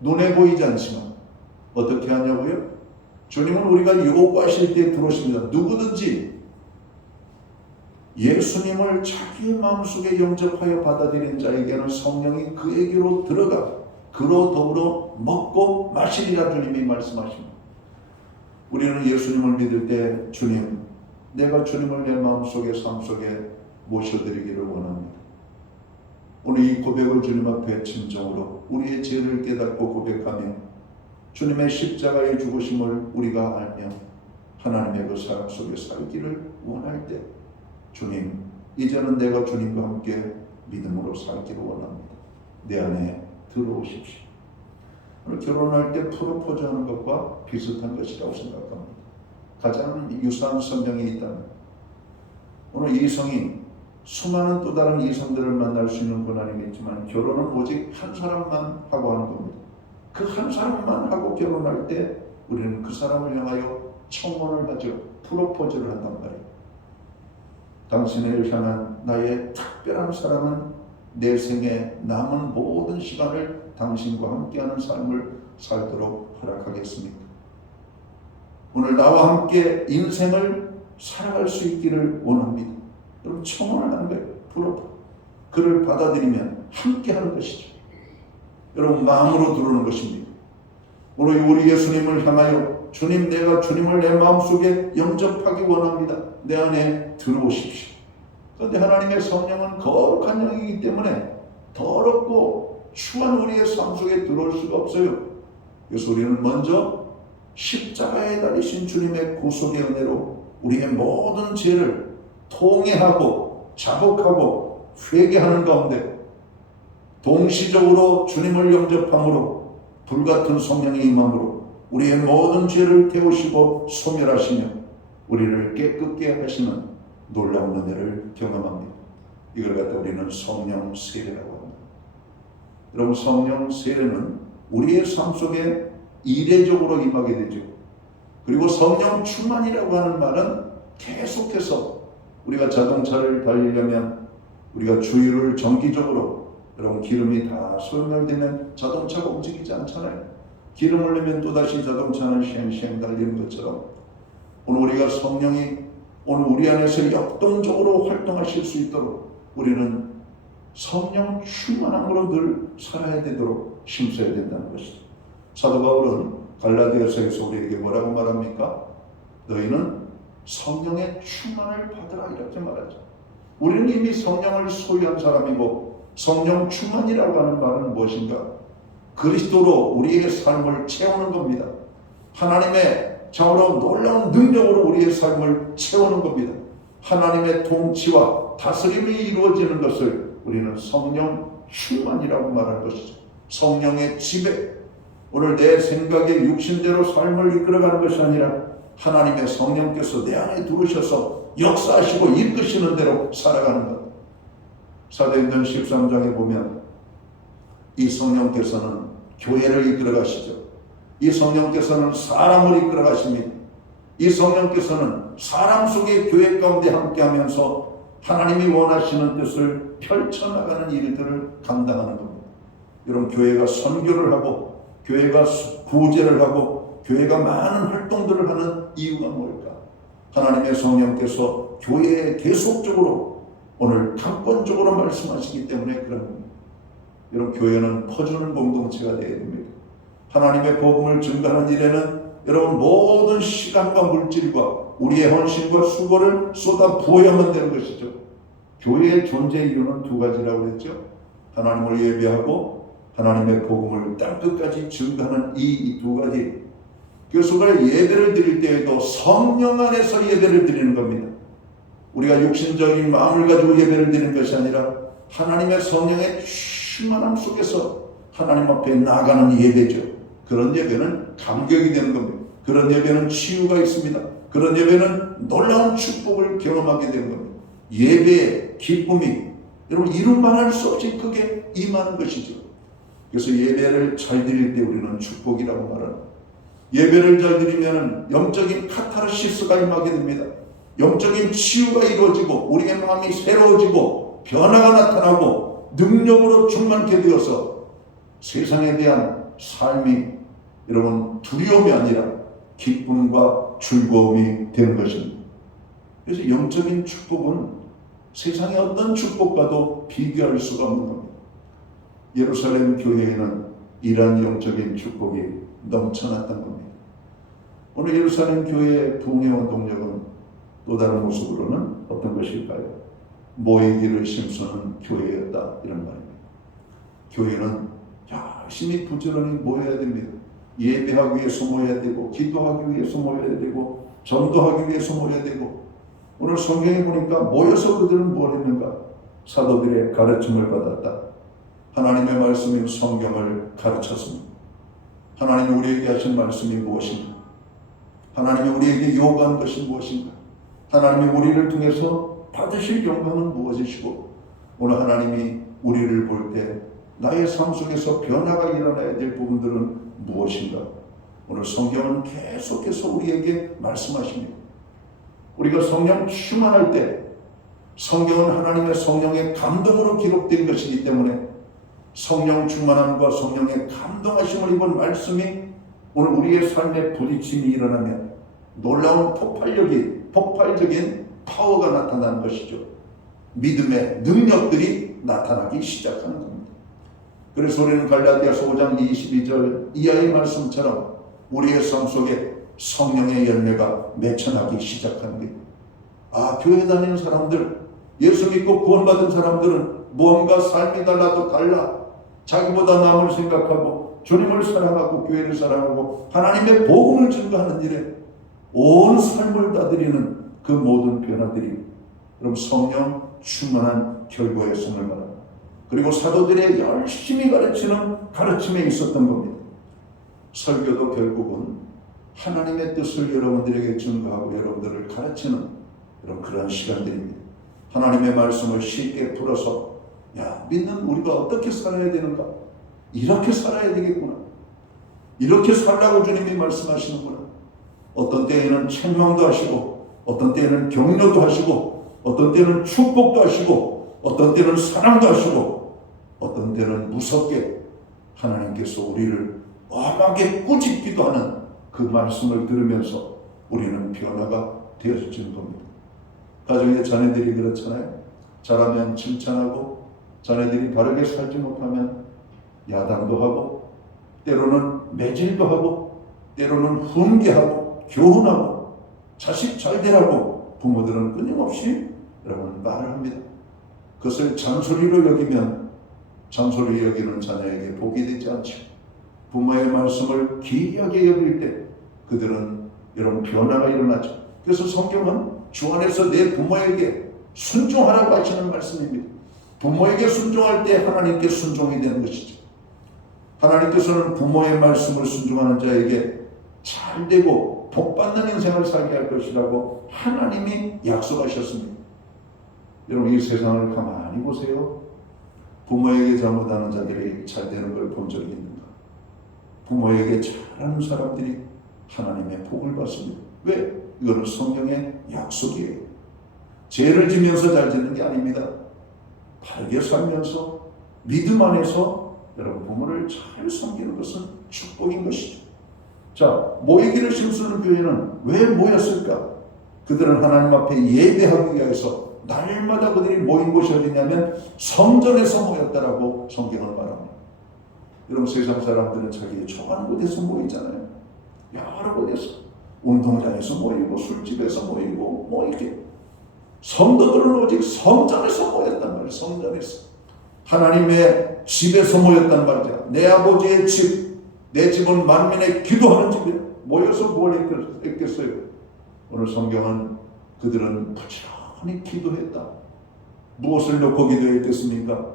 눈에 보이지 않지만 어떻게 하냐고요? 주님은 우리가 요구하실 때 들어오십니다. 누구든지 예수님을 자기의 마음속에 영접하여 받아들인 자에게는 성령이 그에게로 들어가 그로 더불어 먹고 마시리라 주님이 말씀하십니다. 우리는 예수님을 믿을 때 주님, 내가 주님을 내 마음속에 삶 속에 모셔드리기를 원합니다. 오늘 이 고백을 주님 앞에 진정으로 우리의 죄를 깨닫고 고백하며 주님의 십자가의 죽으심을 우리가 알며 하나님의 그 사랑 속에 살기를 원할 때 주님, 이제는 내가 주님과 함께 믿음으로 살기를 원합니다. 내 안에 들어오십시오. 오늘 결혼할 때 프로포즈하는 것과 비슷한 것이라고 생각합니다. 가장 유사한 성경이 있다면 오늘 이성이 수많은 또 다른 이성들을 만날 수 있는 건 아니겠지만 결혼은 오직 한 사람만 하고 하는 겁니다. 그 한 사람만 하고 결혼할 때 우리는 그 사람을 향하여 청혼을 하죠. 프로포즈를 한단 말이에요. 당신을 향한 나의 특별한 사랑은 내 생에 남은 모든 시간을 당신과 함께하는 삶을 살도록 허락하겠습니까? 오늘 나와 함께 인생을 살아갈 수 있기를 원합니다. 여러분 청혼을 하는 거예요. 프로포즈. 그를 받아들이면 함께하는 것이죠. 여러분 마음으로 들어오는 것입니다. 오늘 우리 예수님을 향하여 주님 내가 주님을 내 마음속에 영접하기 원합니다. 내 안에 들어오십시오. 그런데 하나님의 성령은 거룩한 영이기 때문에 더럽고 추한 우리의 삶 속에 들어올 수가 없어요. 그래서 우리는 먼저 십자가에 달리신 주님의 구속의 은혜로 우리의 모든 죄를 통회하고 자복하고 회개하는 가운데 동시적으로 주님을 영접함으로 불같은 성령의 임함으로 우리의 모든 죄를 태우시고 소멸하시며 우리를 깨끗게 하시는 놀라운 은혜를 경험합니다. 이걸 갖다 우리는 성령 세례라고 합니다. 여러분 성령 세례는 우리의 삶 속에 이례적으로 임하게 되죠. 그리고 성령 충만이라고 하는 말은 계속해서 우리가 자동차를 달리려면 우리가 주유를 정기적으로 여러분 기름이 다 소멸되면 자동차가 움직이지 않잖아요. 기름을 넣으면 또다시 자동차는 쉥쉥 달리는 것처럼 오늘 우리가 성령이 오늘 우리 안에서 역동적으로 활동하실 수 있도록 우리는 성령 충만함으로 늘 살아야 되도록 힘써야 된다는 것이죠. 사도 바울은 갈라디아서에서 우리에게 뭐라고 말합니까? 너희는 성령의 충만을 받으라 이렇게 말하죠. 우리는 이미 성령을 소유한 사람이고 성령 충만이라고 하는 말은 무엇인가? 그리스도로 우리의 삶을 채우는 겁니다. 하나님의 참으로 놀라운 능력으로 우리의 삶을 채우는 겁니다. 하나님의 통치와 다스림이 이루어지는 것을 우리는 성령 충만이라고 말하는 것이죠. 성령의 지배, 오늘 내 생각의 육신대로 삶을 이끌어가는 것이 아니라 하나님의 성령께서 내 안에 들어오셔서 역사하시고 이끄시는 대로 살아가는 것. 사도행전 13장에 보면 이 성령께서는 교회를 이끌어 가시죠. 이 성령께서는 사람을 이끌어 가십니다. 이 성령께서는 사람 속의 교회 가운데 함께하면서 하나님이 원하시는 뜻을 펼쳐나가는 일들을 감당하는 겁니다. 여러분 교회가 선교를 하고 교회가 구제를 하고 교회가 많은 활동들을 하는 이유가 뭘까? 하나님의 성령께서 교회에 계속적으로 오늘 강권적으로 말씀하시기 때문에 그런 겁니다. 여러분 교회는 퍼주는 공동체가 되어야 됩니다. 하나님의 복음을 증거하는 일에는 여러분 모든 시간과 물질과 우리의 헌신과 수고를 쏟아 부어야만 되는 것이죠. 교회의 존재 이유는 두 가지라고 했죠. 하나님을 예배하고 하나님의 복음을 땅끝까지 증거하는 이 두 가지. 그래서 예배를 드릴 때에도 성령 안에서 예배를 드리는 겁니다. 우리가 육신적인 마음을 가지고 예배를 드리는 것이 아니라 하나님의 성령의 충만함 속에서 하나님 앞에 나가는 예배죠. 그런 예배는 감격이 되는 겁니다. 그런 예배는 치유가 있습니다. 그런 예배는 놀라운 축복을 경험하게 되는 겁니다. 예배의 기쁨이 여러분 이루 말할 수 없이 크게 임하는 것이죠. 그래서 예배를 잘 드릴 때 우리는 축복이라고 말합니다. 예배를 잘 드리면 영적인 카타르시스가 임하게 됩니다. 영적인 치유가 이루어지고 우리의 마음이 새로워지고 변화가 나타나고 능력으로 충만케 되어서 세상에 대한 삶이 여러분 두려움이 아니라 기쁨과 즐거움이 되는 것입니다. 그래서 영적인 축복은 세상의 어떤 축복과도 비교할 수가 없는 겁니다. 예루살렘 교회에는 이러한 영적인 축복이 넘쳐났던 겁니다. 오늘 예루살렘 교회의 부흥해온 동력은 또 다른 모습으로는 어떤 것일까요? 모이기를 힘쓰는 교회였다 이런 말입니다. 교회는 열심히 부지런히 모여야 됩니다. 예배하기 위해서 모여야 되고 기도하기 위해서 모여야 되고 전도하기 위해서 모여야 되고 오늘 성경에 보니까 모여서 그들은 뭘 했는가? 사도들의 가르침을 받았다. 하나님의 말씀인 성경을 가르쳤습니다. 하나님이 우리에게 하신 말씀이 무엇인가? 하나님이 우리에게 요구한 것이 무엇인가? 하나님이 우리를 통해서 받으실 영광은 무엇이시고 오늘 하나님이 우리를 볼 때 나의 삶 속에서 변화가 일어나야 될 부분들은 무엇인가? 오늘 성경은 계속해서 우리에게 말씀하십니다. 우리가 성령 충만할 때 성경은 하나님의 성령의 감동으로 기록된 것이기 때문에 성령 충만함과 성령의 감동하심을 입은 말씀이 오늘 우리의 삶에 부딪힘이 일어나면 놀라운 폭발적인 파워가 나타나는 것이죠. 믿음의 능력들이 나타나기 시작하는 겁니다. 그래서 우리는 갈라디아서 5장 22절 이하의 말씀처럼 우리의 삶 속에 성령의 열매가 맺혀나기 시작하는 거예요. 아, 교회 다니는 사람들, 예수 믿고 구원받은 사람들은 무언가 삶이 달라도 달라. 자기보다 남을 생각하고 주님을 사랑하고 교회를 사랑하고 하나님의 복음을 증거하는 일에 온 삶을 다드리는 그 모든 변화들이 그럼 성령 충만한 결과의 성을 말합니다. 그리고 사도들의 열심히 가르치는 가르침에 있었던 겁니다. 설교도 결국은 하나님의 뜻을 여러분들에게 증거하고 여러분들을 가르치는 그런 시간들입니다. 하나님의 말씀을 쉽게 풀어서 믿는 우리가 어떻게 살아야 되는가? 이렇게 살아야 되겠구나. 이렇게 살라고 주님이 말씀하시는구나. 어떤 때에는 책망도 하시고 어떤 때에는 격려도 하시고 어떤 때는 축복도 하시고 어떤 때는 사랑도 하시고 어떤 때는 무섭게 하나님께서 우리를 엄하게 꾸짖기도 하는 그 말씀을 들으면서 우리는 변화가 되어지는 겁니다. 가정의 자녀들이 그렇잖아요. 잘하면 칭찬하고 자녀들이 바르게 살지 못하면 야단도 하고 때로는 매질도 하고 때로는 훈계하고 교훈하고 자식 잘 되라고 부모들은 끊임없이 여러분 말을 합니다. 그것을 잔소리로 여기면 잔소리 여기는 자녀에게 복이 되지 않죠. 부모의 말씀을 귀하게 여길 때 그들은 여러분 변화가 일어나죠. 그래서 성경은 주 안에서 내 부모에게 순종하라고 하시는 말씀입니다. 부모에게 순종할 때 하나님께 순종이 되는 것이죠. 하나님께서는 부모의 말씀을 순종하는 자에게 잘되고 복받는 인생을 살게 할 것이라고 하나님이 약속하셨습니다. 여러분 이 세상을 가만히 보세요. 부모에게 잘못하는 자들이 잘되는 걸 본 적이 있는가? 부모에게 잘하는 사람들이 하나님의 복을 받습니다. 왜? 이거는 성경의 약속이에요. 죄를 지면서 잘 되는 게 아닙니다. 바르게 살면서 믿음 안에서 여러분 부모를 잘 섬기는 것은 축복인 것이죠. 자, 모이기를 힘쓰는 교회는 왜 모였을까? 그들은 하나님 앞에 예배하기 위해서 날마다 그들이 모인 곳이 어디냐면 성전에서 모였다라고 성경은 말합니다. 여러분 세상 사람들은 자기 좋아하는 곳에서 모이잖아요. 여러 곳에서 운동장에서 모이고 술집에서 모이고 뭐 이렇게 성도들은 오직 성전에서 모였단 말이에요. 성전에서 하나님의 집에서 모였단 말이죠. 내 아버지의 집, 내 집은 만민의 기도하는 집이에요. 모여서 뭘 했겠어요? 오늘 성경은 그들은 부지런히 기도했다. 무엇을 놓고 기도했겠습니까?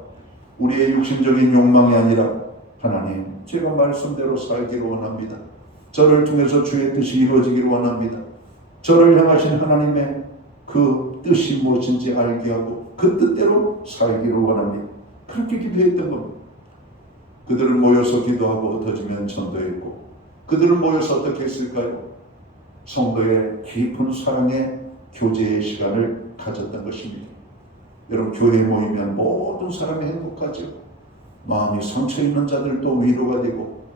우리의 육신적인 욕망이 아니라 하나님, 제가 말씀대로 살기를 원합니다. 저를 통해서 주의 뜻이 이루어지기를 원합니다. 저를 향하신 하나님의 그 뜻이 무엇인지 알게 하고 그 뜻대로 살기를 원합니다. 그렇게 기도했던 겁니다. 그들은 모여서 기도하고 흩어지면 전도했고 그들은 모여서 어떻게 했을까요? 성도의 깊은 사랑의 교제의 시간을 가졌던 것입니다. 여러분 교회에 모이면 모든 사람이 행복하죠. 마음이 상처 있는 자들도 위로가 되고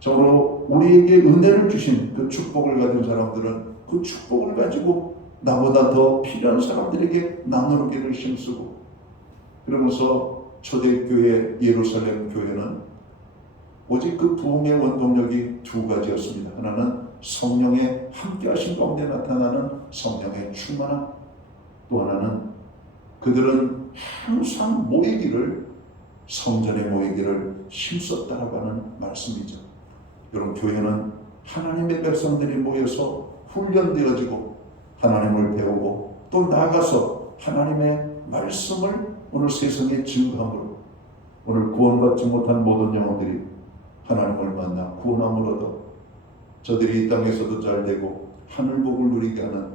저로 우리에게 은혜를 주신 그 축복을 가진 사람들은 그 축복을 가지고 나보다 더 필요한 사람들에게 나누기를 힘쓰고 그러면서 초대교회 예루살렘 교회는 오직 그 부흥의 원동력이 두 가지였습니다. 하나는 성령의 함께하신 가운데 나타나는 성령의 충만함, 또 하나는 그들은 항상 모이기를 성전에 모이기를 힘썼다라고 하는 말씀이죠. 여러분 교회는 하나님의 백성들이 모여서 훈련되어지고 하나님을 배우고 또 나아가서 하나님의 말씀을 오늘 세상에 증거함으로 오늘 구원받지 못한 모든 영혼들이 하나님을 만나 구원함을 얻어 저들이 이 땅에서도 잘되고 하늘복을 누리게 하는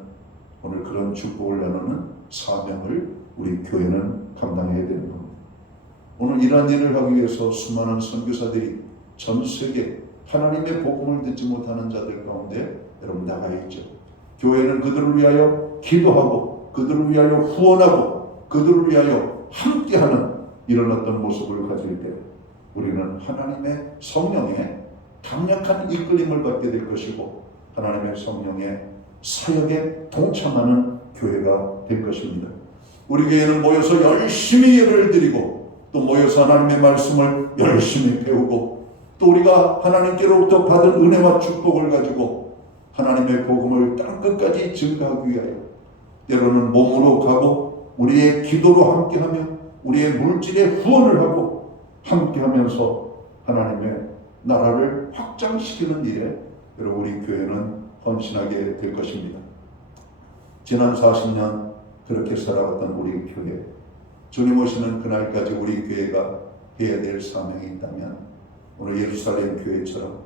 오늘 그런 축복을 나누는 사명을 우리 교회는 감당해야 되는 겁니다. 오늘 이러한 일을 하기 위해서 수많은 선교사들이 전 세계 하나님의 복음을 듣지 못하는 자들 가운데 여러분 나가 있죠. 교회는 그들을 위하여 기도하고 그들을 위하여 후원하고 그들을 위하여 함께하는 이런 어떤 모습을 가질 때 우리는 하나님의 성령의 강력한 이끌림을 받게 될 것이고 하나님의 성령의 사역에 동참하는 교회가 될 것입니다. 우리 교회는 모여서 열심히 예배를 드리고 또 모여서 하나님의 말씀을 열심히 배우고 또 우리가 하나님께로부터 받은 은혜와 축복을 가지고 하나님의 복음을 땅끝까지 증가하기 위하여 때로는 몸으로 가고 우리의 기도로 함께하며 우리의 물질의 후원을 하고 함께하면서 하나님의 나라를 확장시키는 일에 여러분 우리 교회는 헌신하게 될 것입니다. 지난 40년 그렇게 살아왔던 우리 교회, 주님 오시는 그날까지 우리 교회가 해야 될 사명이 있다면 오늘 예루살렘 교회처럼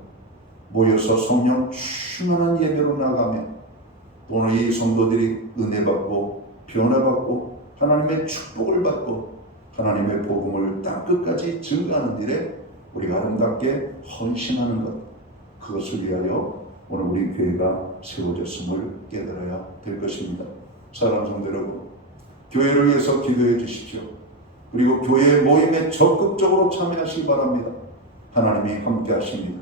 모여서 성령 충만한 예배로 나가며 오늘 이 성도들이 은혜 받고 변화받고 하나님의 축복을 받고 하나님의 복음을 땅끝까지 증가하는 일에 우리가 아름답게 헌신하는 것, 그것을 위하여 오늘 우리 교회가 세워졌음을 깨달아야 될 것입니다. 사랑하는 성도 여러분, 교회를 위해서 기도해 주십시오. 그리고 교회 모임에 적극적으로 참여하시기 바랍니다. 하나님이 함께 하십니다.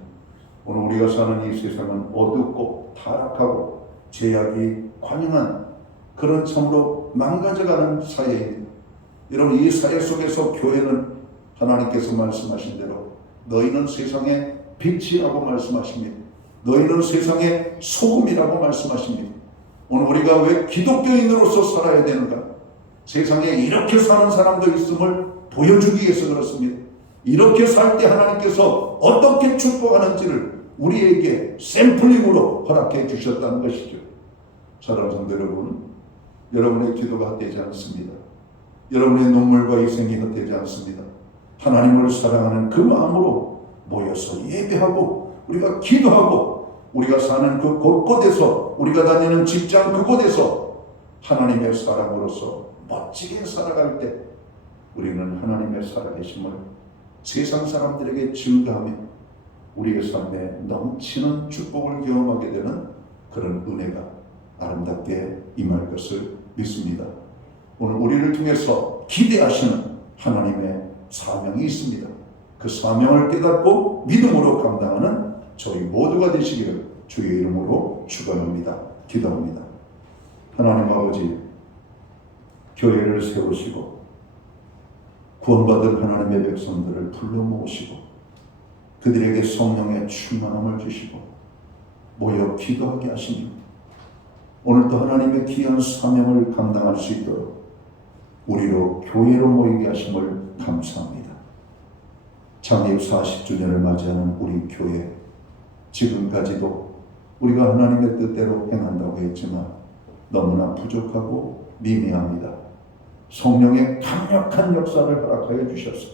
오늘 우리가 사는 이 세상은 어둡고 타락하고 죄악이 관영한 그런 참으로 망가져가는 사회입니다. 여러분, 이 사회 속에서 교회는 하나님께서 말씀하신 대로 너희는 세상의 빛이라고 말씀하십니다. 너희는 세상의 소금이라고 말씀하십니다. 오늘 우리가 왜 기독교인으로서 살아야 되는가? 세상에 이렇게 사는 사람도 있음을 보여주기 위해서 그렇습니다. 이렇게 살 때 하나님께서 어떻게 축복하는지를 우리에게 샘플링으로 허락해 주셨다는 것이죠. 사랑하는 성도 여러분, 여러분의 기도가 헛되지 않습니다. 여러분의 눈물과 희생이 헛되지 않습니다. 하나님을 사랑하는 그 마음으로 모여서 예배하고 우리가 기도하고 우리가 사는 그 곳곳에서 우리가 다니는 직장 그곳에서 하나님의 사람으로서 멋지게 살아갈 때 우리는 하나님의 살아계심을 세상 사람들에게 증거하며 우리의 삶에 넘치는 축복을 경험하게 되는 그런 은혜가 아름답게 임할 것을 믿습니다. 오늘 우리를 통해서 기대하시는 하나님의 사명이 있습니다. 그 사명을 깨닫고 믿음으로 감당하는 저희 모두가 되시기를 주의 이름으로 축원합니다. 기도합니다. 하나님 아버지, 교회를 세우시고 구원받은 하나님의 백성들을 불러 모으시고 그들에게 성령의 충만함을 주시고 모여 기도하게 하시니 오늘도 하나님의 귀한 사명을 감당할 수 있도록 우리로 교회로 모이게 하심을 감사합니다. 창립 40주년을 맞이하는 우리 교회, 지금까지도 우리가 하나님의 뜻대로 행한다고 했지만 너무나 부족하고 미미합니다. 성령의 강력한 역사를 허락하여 주셔서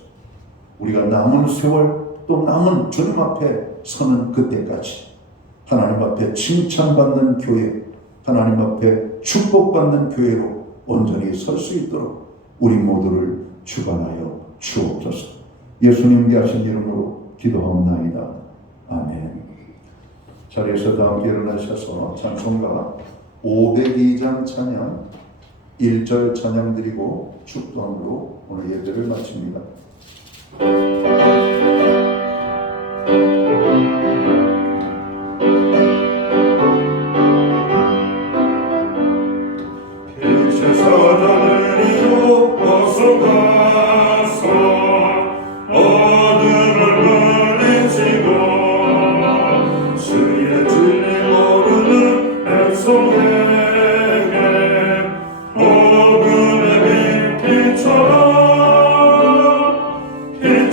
우리가 남은 세월 또 남은 주님 앞에 서는 그때까지 하나님 앞에 칭찬받는 교회, 하나님 앞에 축복받는 교회로 온전히 설 수 있도록 우리 모두를 주관하여 주옵소서. 예수님 귀하신 이름으로 기도하옵나이다. 아멘. 자리에서 다 함께 일어나셔서 찬송가 502장 찬양 1절 찬양 드리고 축도함으로 오늘 예배를 마칩니다. 빛의 사랑을 이루 어서 가서 어둠을 물리치고 주의 진리 모르는 백성에게 어둠의 빛처럼 빛의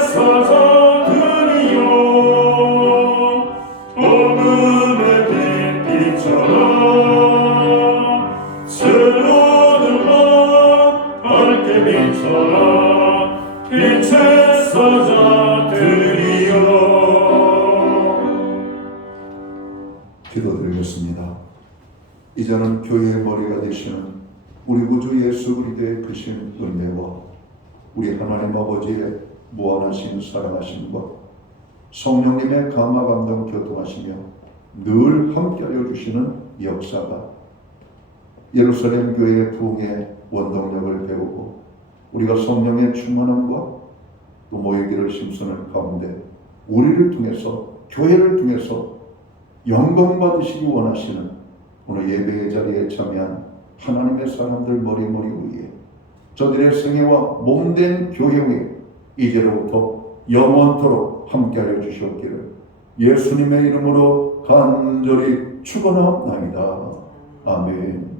사자들이여 어둠의 빛처럼 새로운 맘 밝게 비춰라 빛의 사자들이여. 기도드리겠습니다. 이제는 교회의 머리가 되시는 우리 구주 예수 그리스도의 크신 은혜와 우리 하나님 아버지의 무한하신 사랑하심과 성령님의 감화 감동 교통하시며 늘 함께하여 주시는 역사가 예루살렘 교회의 부흥의 원동력을 배우고 우리가 성령의 충만함과 또 모이기를 심쓰는 가운데 우리를 통해서 교회를 통해서 영광 받으시기 원하시는 오늘 예배의 자리에 참여한 하나님의 사람들 머리머리 위에 저들의 생애와 몸된 교회 위에 이제로부터 영원토록 함께하여 주시옵기를 예수님의 이름으로 간절히 축원하옵나이다. 아멘.